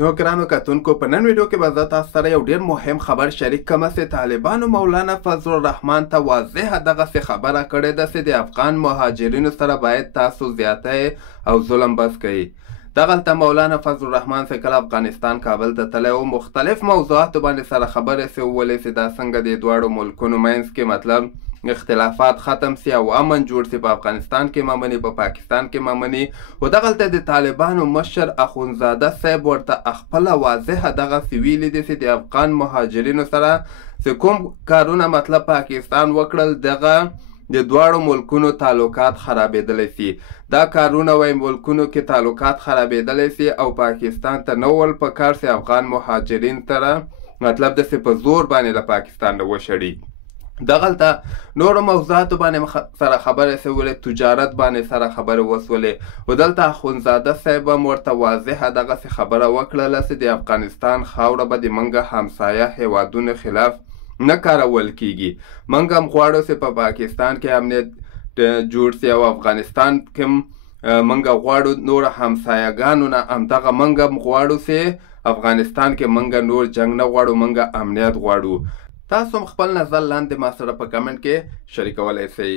نو ګرانو کتونکو په نن ویډیو کې به زه تاسو سره یو ډیر مهم خبر شریک کوم چې طالبانو مولانا فضل الرحمن ته واضح دغه خبره کړې ده چې د افغان مهاجرینو سره باید تاسو زیاته او ظلم بس کړئ. دغلته مولانا فضل الرحمن چې کله افغانستان کابل ته تللی و مختلف موضوعاتو باندې سره خبرې چې وولې چې دا څنګه د دواړو ملکونو منځ کې مطلب اختلافات ختم سی او امن جوړ سی په افغانستان کې مامني په پاکستان کې مامني او دغلته د طالبانو مشر اخونزاده صاحب ورته خپل واضح دغه ویلي دي چې د افغان مهاجرینو سره چې کوم کارونه مطلب پاکستان وکړل دغه د دواړو ملکونو تعلقات خرابېدلی سي. دا کارونه وایي ملکونو کې تعلقات خرابېدلی سي او پاکستان ته نه ول پکار چې افغان مهاجرین سره مطلب داسې په زور باندې له پاکستان نه وشړي. دغلته نورو موضوعاتو باندې سره خبرې سولې تجارت باندې سره خبرې وسولې و دلته اخونزاده صاحب هم ورته واضحه دغسې خبره وکړله چې د افغانستان خاوره به د موږ همسایه هیوادونو خلاف نه کارول کیږي. موږ هم غواړو چې په پاکستان کې امنیت جوړ سي او افغانستان کې موږ غواړو نور همسایهګانو نه همدغه موږ هم غواړو چې افغانستان کې موږ نور جنګ نه غواړو موږ امنیت غواړو. تاسو هم خپل نظر لاندې ما سره په کمنټ کې شریکولی شئ.